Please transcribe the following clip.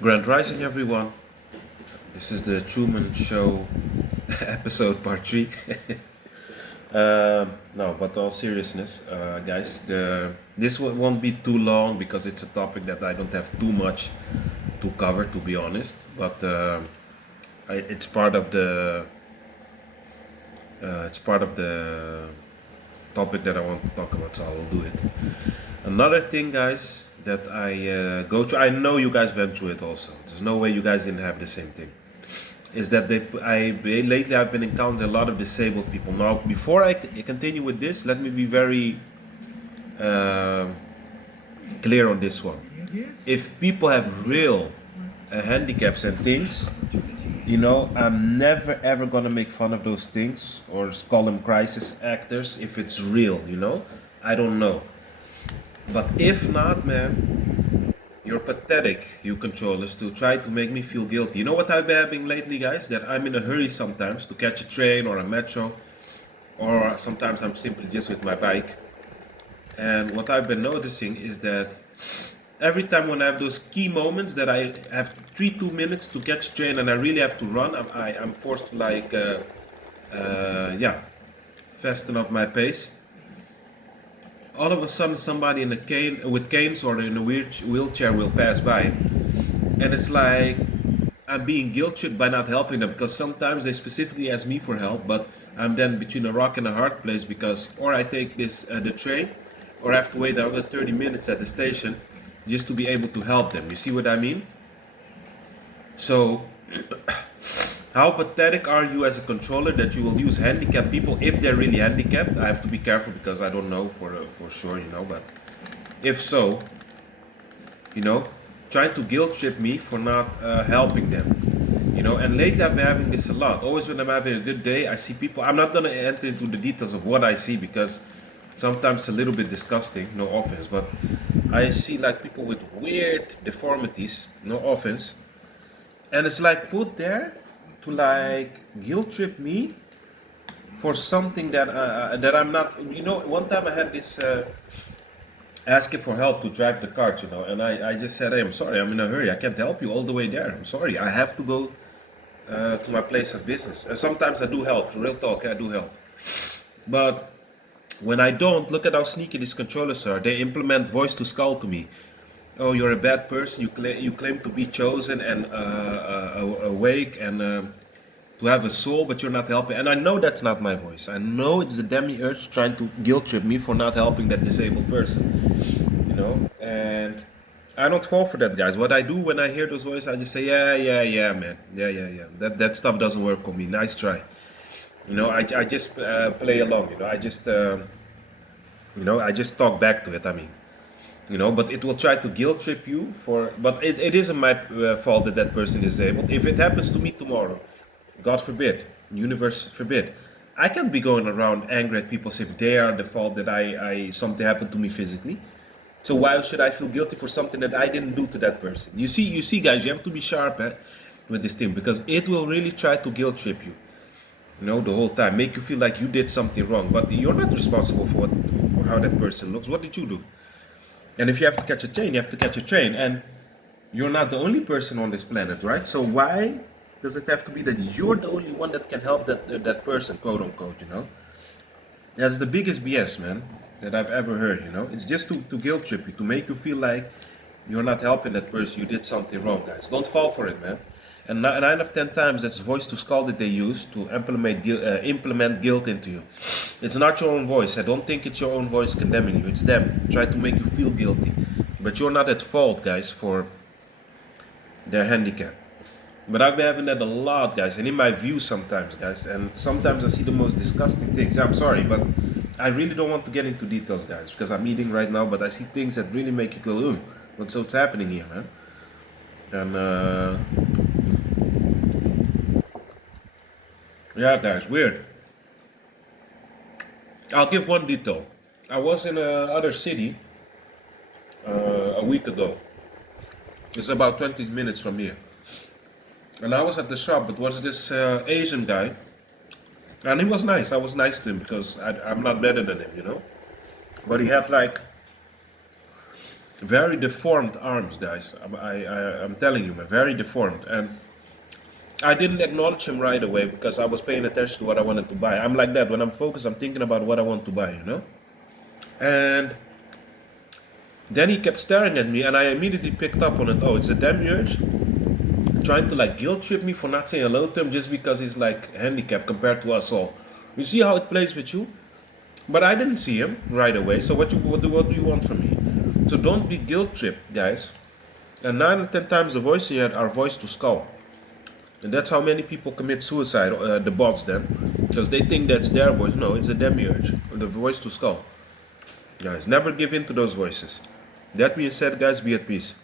Grand Rising, everyone. This is the Truman Show episode part 3. No, but all seriousness, guys, this won't be too long because it's a topic that I don't have too much to cover, to be honest. But it's part of the topic that I want to talk about, so I will do it. Another thing, guys, that I go through. I know you guys went through it also. There's no way you guys didn't have the same thing. Is that lately I've been encountering a lot of disabled people. Now, before I continue with this, let me be very uh, clear on this one. If people have real handicaps and things, I'm never ever gonna make fun of those things or call them crisis actors if it's real. I don't know. But if not, man, you're pathetic, you controllers, to try to make me feel guilty. You know what I've been having lately, guys? That I'm in a hurry sometimes to catch a train or a metro, or sometimes I'm simply just with my bike. And what I've been noticing is that every time when I have those key moments that I have 2 minutes to catch a train and I really have to run, I'm forced to fasten up my pace. All of a sudden, somebody in a cane with canes or in a wheelchair will pass by, and it's like I'm being guilt tripped by not helping them because sometimes they specifically ask me for help, but I'm then between a rock and a hard place because or I take the train, or I have to wait another 30 minutes at the station just to be able to help them. You see what I mean? So, how pathetic are you as a controller that you will use handicapped people if they're really handicapped? I have to be careful because I don't know for sure, but if so, you know, trying to guilt trip me for not helping them. And lately I've been having this a lot. Always when I'm having a good day, I see people. I'm not gonna enter into the details of what I see because sometimes it's a little bit disgusting. No offense, but I see like people with weird deformities. No offense, and it's like put there to like guilt trip me for something that I'm not. One time I had this. Asking for help to drive the cart, and I just said, hey, I'm sorry, I'm in a hurry, I can't help you all the way there. I'm sorry, I have to go to my place of business. And sometimes I do help, real talk, I do help. But when I don't, look at how sneaky these controllers are. They implement voice to skull to me. Oh, you're a bad person, you claim to be chosen and awake and to have a soul, but you're not helping. And I know that's not my voice. I know it's the demiurge trying to guilt trip me for not helping that disabled person. And I don't fall for that, guys. What I do when I hear those voices, I just say, yeah, man, yeah. That stuff doesn't work for me. Nice try. I just play along. I just talk back to it. I mean, but it will try to guilt trip you for. But it isn't my fault that that person is disabled. If it happens to me tomorrow, God forbid, universe forbid, I can't be going around angry at people as if they are the fault that I something happened to me physically. So why should I feel guilty for something that I didn't do to that person? You see, guys, you have to be sharp with this thing because it will really try to guilt trip you. The whole time, make you feel like you did something wrong, but you're not responsible for how that person looks. What did you do? And if you have to catch a train, you have to catch a train, and you're not the only person on this planet, right? So why does it have to be that you're the only one that can help that person, quote unquote? That's the biggest BS, man, that I've ever heard. It's just to guilt trip you, to make you feel like you're not helping that person. You did something wrong, guys. Don't fall for it, man. And 9 of 10 times, that's voice to skull that they use to implement guilt into you. It's not your own voice. I don't think it's your own voice condemning you. It's them trying to make you feel guilty. But you're not at fault, guys, for their handicap. But I've been having that a lot, guys, and in my view sometimes, guys, and sometimes I see the most disgusting things. Yeah, I'm sorry, but I really don't want to get into details, guys, because I'm eating right now, but I see things that really make you go, what's happening here, man? And, yeah, guys, weird. I'll give one detail. I was in another city a week ago. It's about 20 minutes from here. And I was at the shop, but was this Asian guy, and he was nice. I was nice to him because I'm not better than him. But he had like Very deformed arms, guys. I'm telling you, man, very deformed. And I didn't acknowledge him right away because I was paying attention to what I wanted to buy. I'm like that. When I'm focused, I'm thinking about what I want to buy, you know? And then he kept staring at me, and I immediately picked up on it. Oh, it's a demiurge trying to like guilt trip me for not saying hello to him just because he's like handicapped compared to us all. You see how it plays with you? But I didn't see him right away. So what do you want from me? So don't be guilt tripped, guys. And 9 or 10 times the voice you had are voice to skull. And that's how many people commit suicide, the bots then. Because they think that's their voice. No, it's a demiurge. The voice to skull. Guys, never give in to those voices. That being said, guys, be at peace.